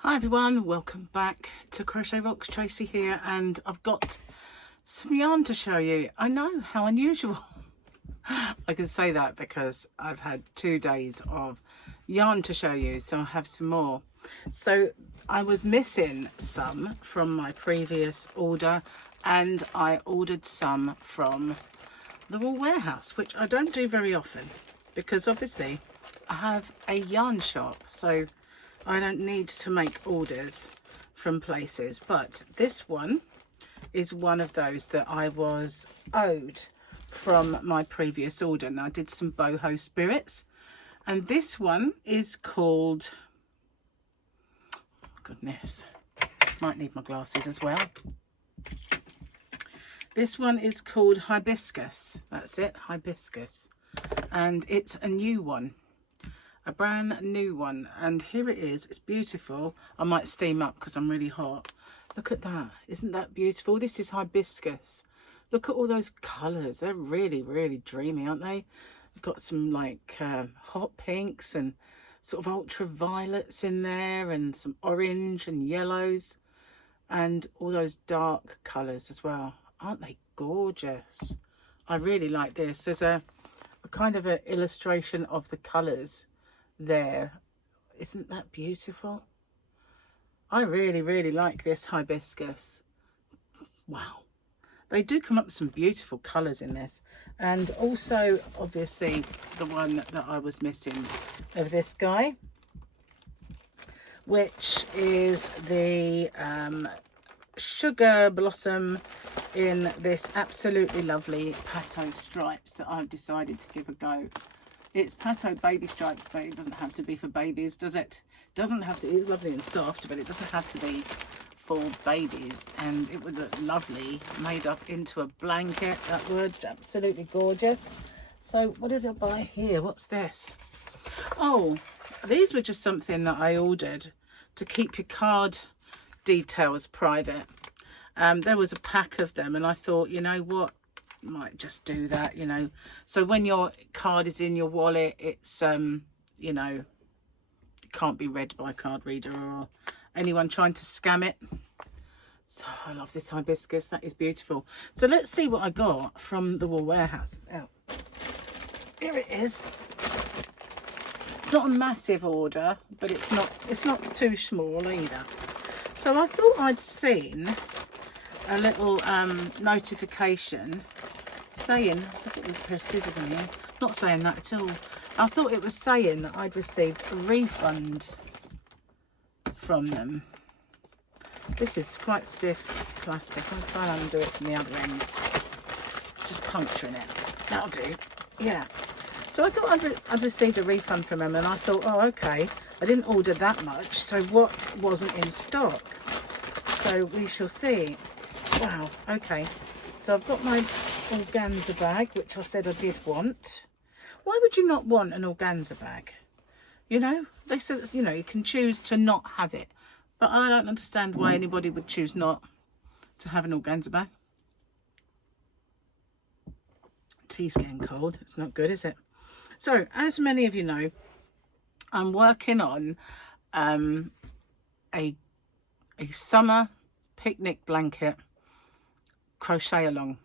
Hi everyone, welcome back to Crochet Rocks. Tracy here, and I've got some yarn to show you. I know, how unusual. I can say that because I've had 2 days of yarn to show you, so I have some more. So I was missing some from my previous order, and I ordered some from the Wool Warehouse, which I don't do very often because obviously I have a yarn shop, so I don't need to make orders from places. But this one is one of those that I was owed from my previous order. And I did some boho spirits, and this one is called, goodness, might need my glasses as well. This one is called Hibiscus. That's it, Hibiscus. And it's a new one. A brand new one, and here it is. It's beautiful. I might steam up because I'm really hot. Look at that. Isn't that beautiful? This is Hibiscus. Look at all those colours. They're really, really dreamy, aren't they? We've got some like hot pinks and sort of ultraviolets in there, and some orange and yellows, and all those dark colours as well. Aren't they gorgeous? I really like this. There's a kind of an illustration of the colours there. Isn't that beautiful? I really, really like this Hibiscus. Wow, they do come up with some beautiful colours in this. And also obviously the one that I was missing of this guy, which is the Sugar Blossom in this absolutely lovely Pato stripes that I've decided to give a go. It's Pato baby stripes, but it doesn't have to be for babies, does it? Doesn't have to. It's lovely and soft, but it doesn't have to be for babies. And it would look lovely made up into a blanket. That would, absolutely gorgeous. So what did I buy here? What's this? Oh, these were just something that I ordered to keep your card details private. There was a pack of them, and I thought, you know what, might just do that, you know, so when your card is in your wallet, it's you know, it can't be read by a card reader or anyone trying to scam it. So I love this Hibiscus. That is beautiful. So let's see what I got from the Wool Warehouse. Oh, here it is. It's not a massive order, but it's not too small either. So I thought I'd seen a little notification saying, I think there's a pair of scissors in here, not saying that at all. I thought it was saying that I'd received a refund from them. This is quite stiff plastic. I'll try and undo it from the other end, just puncturing it. That'll do. Yeah, so I thought I'd received a refund from them, and I thought, oh okay, I didn't order that much, so what wasn't in stock? So we shall see. Wow, okay, so I've got my organza bag, which I said I did want. Why would you not want an organza bag? You know, they said, you know, you can choose to not have it, but I don't understand why anybody would choose not to have an organza bag. Tea's getting cold. It's not good, is it? So as many of you know, I'm working on a summer picnic blanket crochet along.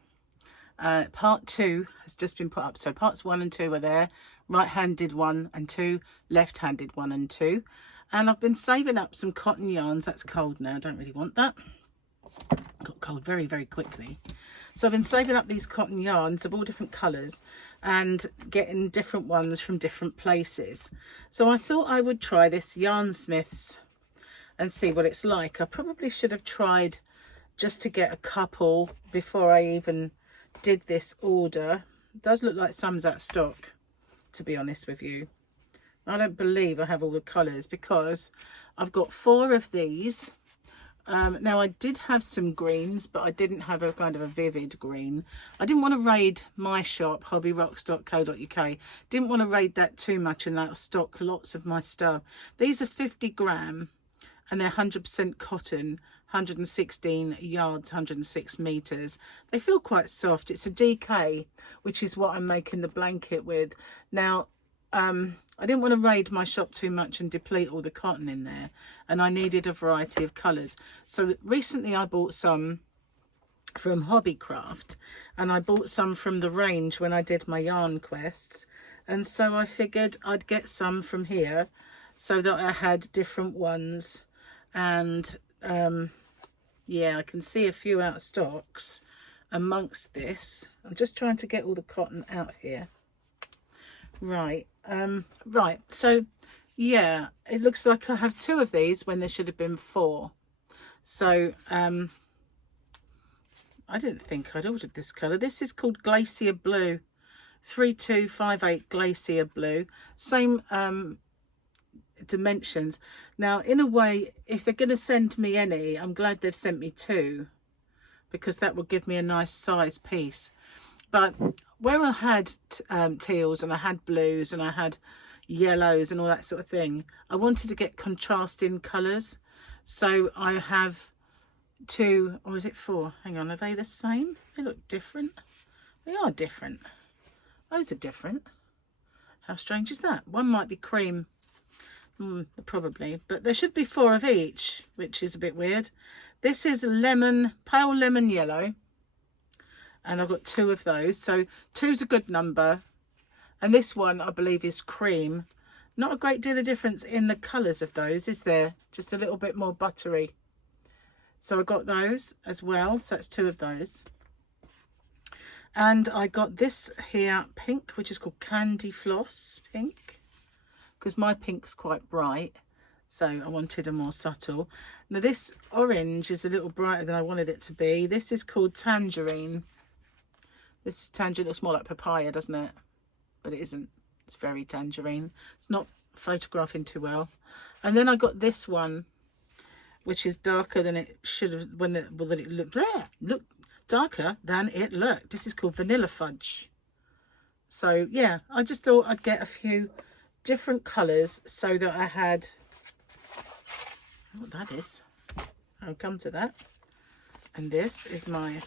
Part 2 has just been put up, so parts 1 and 2 are there. Right-handed 1 and 2, left-handed 1 and 2, and I've been saving up some cotton yarns. That's cold now, I don't really want that. Got cold very, very quickly. So I've been saving up these cotton yarns of all different colours and getting different ones from different places. So I thought I would try this Yarnsmiths and see what it's like. I probably should have tried just to get a couple before I even did this order. It does look like some's out of stock, to be honest with you. I don't believe I have all the colours because I've got 4 of these. Now I did have some greens, but I didn't have a kind of a vivid green. I didn't want to raid my shop, hobbyrocks.co.uk. Didn't want to raid that too much and out of stock lots of my stuff. These are 50 gram and they're 100% cotton, 116 yards, 106 meters. They feel quite soft. It's a DK, which is what I'm making the blanket with. Now I didn't want to raid my shop too much and deplete all the cotton in there, and I needed a variety of colours. So recently I bought some from Hobbycraft, and I bought some from the range when I did my yarn quests, and so I figured I'd get some from here so that I had different ones. And yeah, I can see a few out of stocks amongst this. I'm just trying to get all the cotton out here. Right, right, so yeah, it looks like I have 2 of these when there should have been 4. So I didn't think I'd ordered this colour. This is called Glacier Blue, 3258 Glacier Blue. Same dimensions. Now, in a way, if they're going to send me any, I'm glad they've sent me 2, because that will give me a nice size piece. But where I had teals and I had blues and I had yellows and all that sort of thing, I wanted to get contrasting colours. So I have 2, or is it 4? Hang on, are they the same? They look different. They are different. Those are different. How strange is that? One might be cream. Probably, but there should be 4 of each, which is a bit weird. This is lemon, pale lemon yellow, and I've got 2 of those, so 2's a good number. And this one I believe is cream. Not a great deal of difference in the colours of those, is there? Just a little bit more buttery. So I got those as well, so that's 2 of those. And I got this here pink, which is called Candy Floss Pink, because my pink's quite bright, so I wanted a more subtle. Now this orange is a little brighter than I wanted it to be. This is called Tangerine. This is tangerine. It looks more like papaya, doesn't it? But it isn't. It's very tangerine. It's not photographing too well. And then I got this one, which is darker than it should have, when it looked there. Look darker than it looked. This is called Vanilla Fudge. So yeah, I just thought I'd get a few different colours so that I had, what that is, I'll come to that. And this is my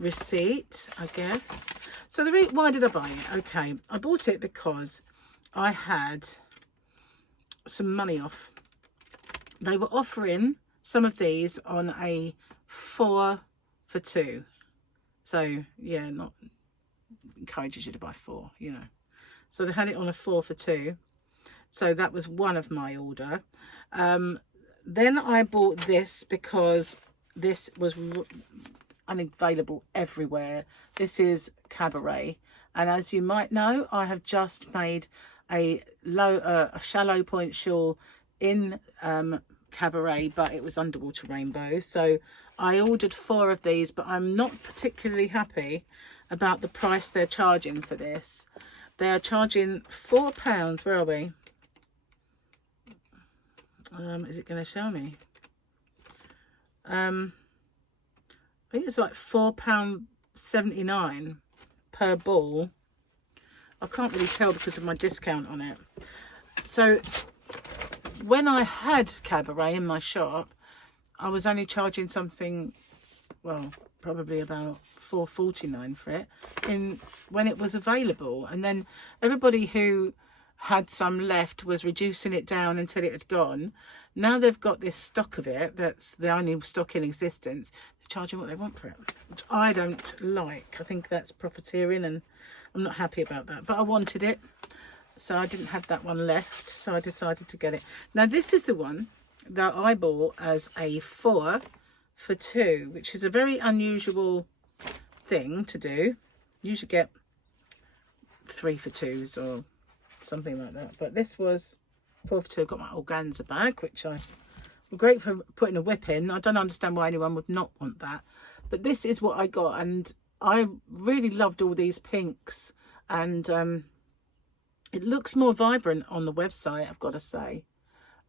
receipt, I guess. So why did I buy it? Okay, I bought it because I had some money off. They were offering some of these on a 4 for 2. So yeah, not encourages you to buy 4, you know. So they had it on a 4 for 2. So that was one of my order. Then I bought this because this was unavailable everywhere. This is Cabaret. And as you might know, I have just made a shallow point shawl in Cabaret, but it was underwater rainbow. So I ordered 4 of these, but I'm not particularly happy about the price they're charging for this. They are charging £4. Where are we? Is it going to show me? I think it's like £4.79 per ball. I can't really tell because of my discount on it. So when I had Cabaret in my shop, I was only charging something, well, probably about £4.49 for it when it was available. And then everybody who had some left was reducing it down until it had gone. Now they've got this stock of it, that's the only stock in existence. They're charging what they want for it, which I don't like. I think that's profiteering, and I'm not happy about that. But I wanted it, so I didn't have that one left, so I decided to get it. Now this is the one that I bought as a 4 for 2, which is a very unusual thing to do. You usually get 3 for 2s or something like that, but this was 4 for 2. I got my organza bag, which I was great for putting a whip in. I don't understand why anyone would not want that, but this is what I got, and I really loved all these pinks, and it looks more vibrant on the website, I've got to say.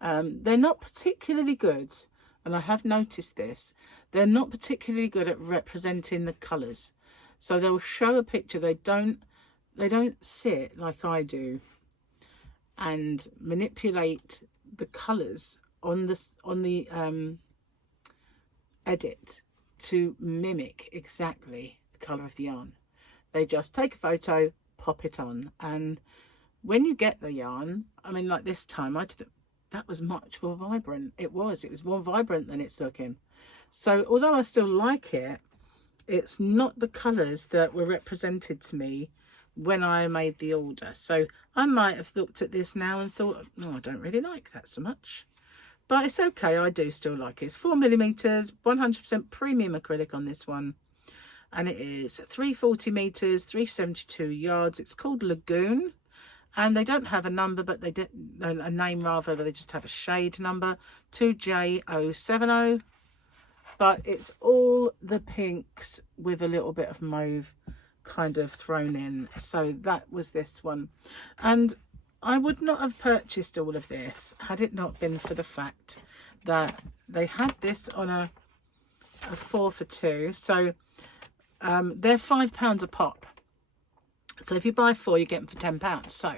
They're not particularly good, and I have noticed this. They're not particularly good at representing the colours. So they'll show a picture, they don't sit like I do and manipulate the colours on the edit to mimic exactly the colour of the yarn. They just take a photo, pop it on, and when you get the yarn, I mean, like this time, I did, that was much more vibrant. It was more vibrant than it's looking. So although I still like it, it's not the colours that were represented to me when I made the order. So I might have looked at this now and thought, no, I don't really like that so much. But it's okay, I do still like it. It's 4mm, 100% premium acrylic on this one. And it is 340 meters, 372 yards. It's called Lagoon. And they don't have a number, but they did a name rather, but they just have a shade number, 2J070. But it's all the pinks with a little bit of mauve kind of thrown in. So that was this one. And I would not have purchased all of this had it not been for the fact that they had this on a 4 for 2. So they're £5 a pop. So if you buy 4, you get them for £10. So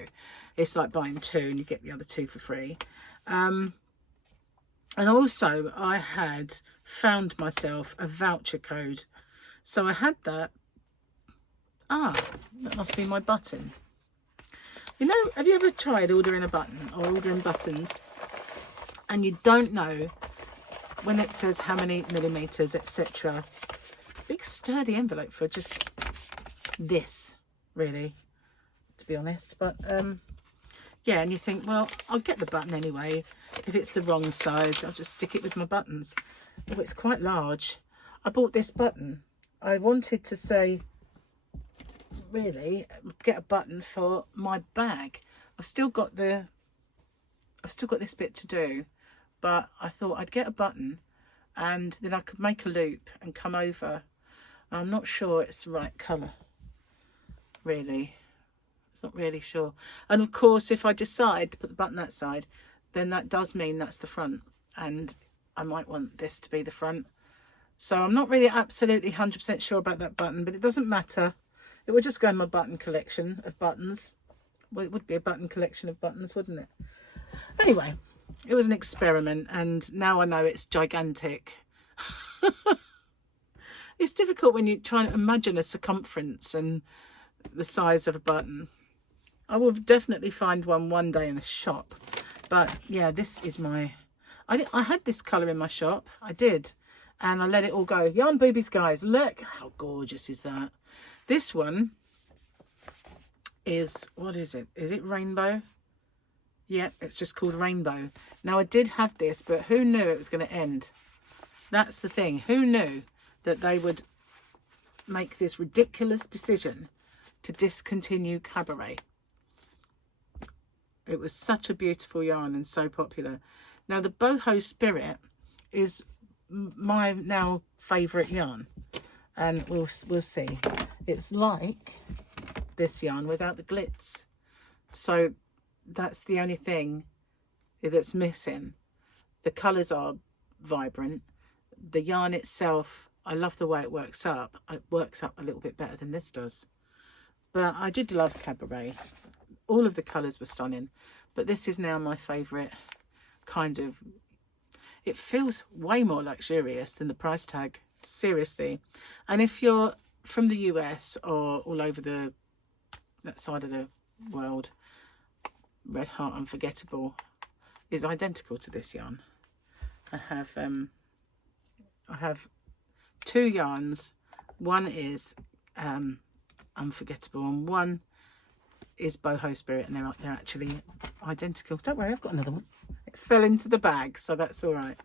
it's like buying 2 and you get the other 2 for free. And also I had found myself a voucher code. So I had that. That must be my button. You know, have you ever tried ordering a button or ordering buttons and you don't know when it says how many millimeters, etc.? Big sturdy envelope for just this, really, to be honest. But yeah, and you think, well, I'll get the button anyway. If it's the wrong size, I'll just stick it with my buttons. Oh, it's quite large. I bought this button. I wanted to say, really, get a button for my bag. I've still got this bit to do, but I thought I'd get a button and then I could make a loop and come over. I'm not sure it's the right colour, really. It's not really sure. And of course, if I decide to put the button that side, then that does mean that's the front, and I might want this to be the front. So I'm not really absolutely 100% sure about that button, but it doesn't matter. It would just go in my button collection of buttons. Well, it would be a button collection of buttons, wouldn't it? Anyway, it was an experiment, and now I know it's gigantic. It's difficult when you try to imagine a circumference and the size of a button. I will definitely find one day in a shop. But yeah, this is my... I had this colour in my shop. I did. And I let it all go. Yarn boobies, guys. Look how gorgeous is that. This one is... What is it? Is it Rainbow? Yeah, it's just called Rainbow. Now, I did have this, but who knew it was going to end? That's the thing. Who knew that they would make this ridiculous decision to discontinue Cabaret? It was such a beautiful yarn and so popular. Now, the Boho Spirit is my now favourite yarn, and we'll see. It's like this yarn without the glitz. So that's the only thing that's missing. The colours are vibrant. The yarn itself, I love the way it works up. It works up a little bit better than this does. But I did love Cabaret. All of the colours were stunning. But this is now my favourite kind of... It feels way more luxurious than the price tag. Seriously. And if you're from the US or all over that side of the world, Red Heart Unforgettable is identical to this yarn. I have 2 yarns. One is Unforgettable and one is Boho Spirit, and they're actually identical. Don't worry, I've got another one. It fell into the bag, so that's all right.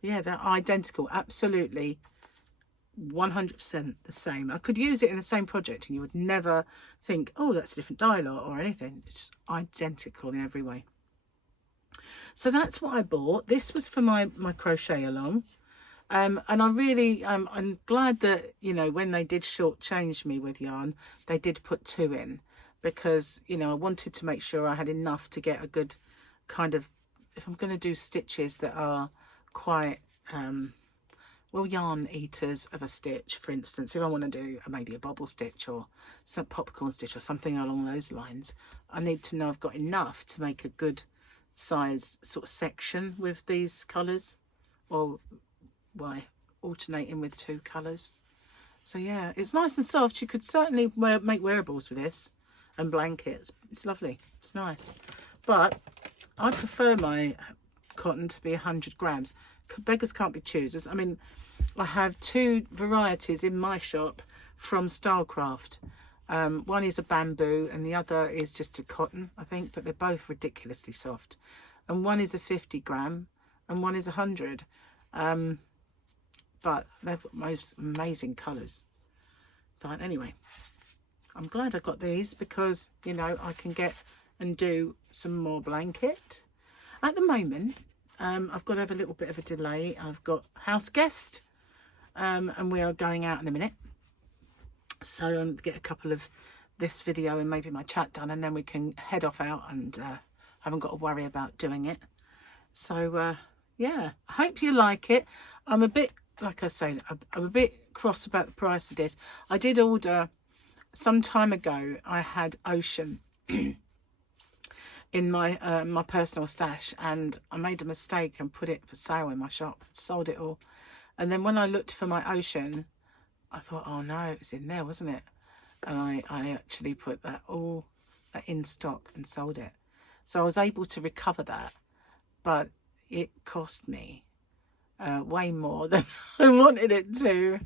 Yeah, they're identical, absolutely 100% the same. I could use it in the same project and you would never think, oh, that's a different dye or anything. It's identical in every way. So that's what I bought. This was for my crochet along. And I really, I'm glad that, you know, when they did shortchange me with yarn, they did put 2 in, because, you know, I wanted to make sure I had enough to get a good kind of, if I'm going to do stitches that are quite, well, yarn eaters of a stitch, for instance, if I want to do maybe a bobble stitch or some popcorn stitch or something along those lines, I need to know I've got enough to make a good size sort of section with these colours, or by alternating with 2 colours. So yeah, it's nice and soft. You could certainly make wearables with this and blankets. It's lovely. It's nice. But I prefer my cotton to be 100 grams. Beggars can't be choosers. I mean, I have 2 varieties in my shop from Stylecraft. One is a bamboo and the other is just a cotton, I think, but they're both ridiculously soft. And one is a 50 gram and one is 100. But they've got most amazing colours. But anyway, I'm glad I got these because, you know, I can get and do some more blanket. At the moment, I've got to have a little bit of a delay. I've got house guest, and we are going out in a minute. So I'm going to get a couple of this video and maybe my chat done, and then we can head off out and haven't got to worry about doing it. So yeah, I hope you like it. I'm a bit, like I say, I'm a bit cross about the price of this. I did order some time ago. I had Ocean in my my personal stash, and I made a mistake and put it for sale in my shop, sold it all. And then when I looked for my Ocean, I thought, oh no, it was in there, wasn't it? And I actually put that all in stock and sold it. So I was able to recover that, but it cost me way more than I wanted it to.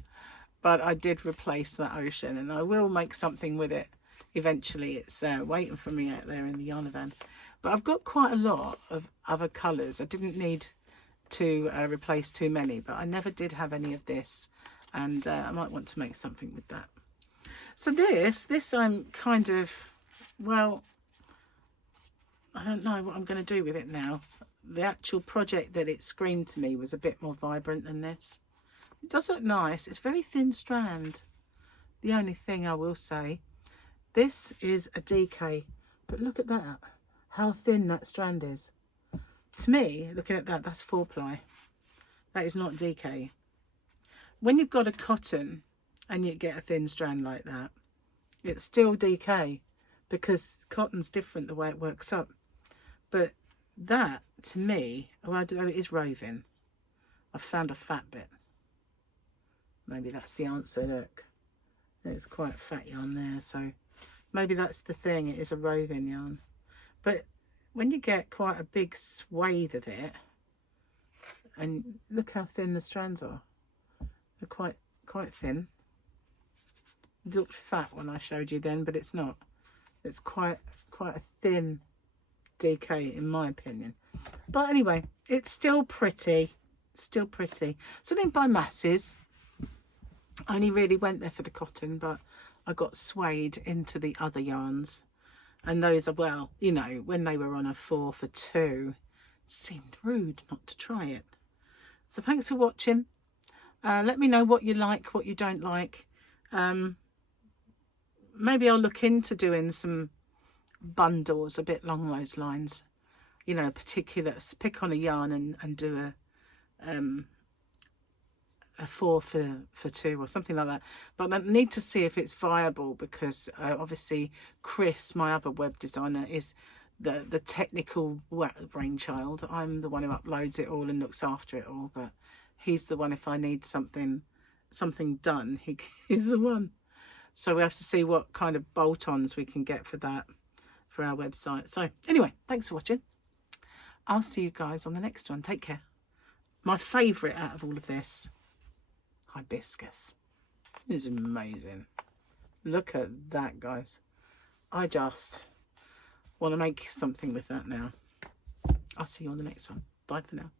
But I did replace that Ocean, and I will make something with it eventually. It's waiting for me out there in the yarn van. But I've got quite a lot of other colours. I didn't need to replace too many, but I never did have any of this, and I might want to make something with that. So this I'm kind of, well, I don't know what I'm going to do with it now. The actual project that it screamed to me was a bit more vibrant than this. It does look nice. It's very thin strand. The only thing I will say, this is a DK, but look at that, how thin that strand is. To me, looking at that, that's 4-ply. That is not DK. When you've got a cotton and you get a thin strand like that, it's still DK, because cotton's different the way it works up. But that, to me, although it is roving, I've found a fat bit. Maybe that's the answer, look. There's quite a fat yarn there, so maybe that's the thing, it is a roving yarn. But when you get quite a big swathe of it, and look how thin the strands are. They're quite thin. It looked fat when I showed you then, but it's not. It's quite a thin DK in my opinion. But anyway, it's still pretty. Still pretty. So I didn't buy masses. I only really went there for the cotton, but I got swayed into the other yarns. And those are, well, you know, when they were on a 4 for 2, it seemed rude not to try it. So thanks for watching. Let me know what you like, what you don't like. Maybe I'll look into doing some bundles a bit along those lines. You know, pick on a yarn and do a 4 for 2 or something like that. But I need to see if it's viable, because obviously Chris, my other web designer, is the technical brainchild. I'm the one who uploads it all and looks after it all, but he's the one, if I need something done, he's the one. So we have to see what kind of bolt-ons we can get for that, for our website. So anyway, thanks for watching. I'll see you guys on the next one. Take care. My favourite out of all of this, Hibiscus. This is amazing. Look at that, guys. I just want to make something with that now. I'll see you on the next one. Bye for now.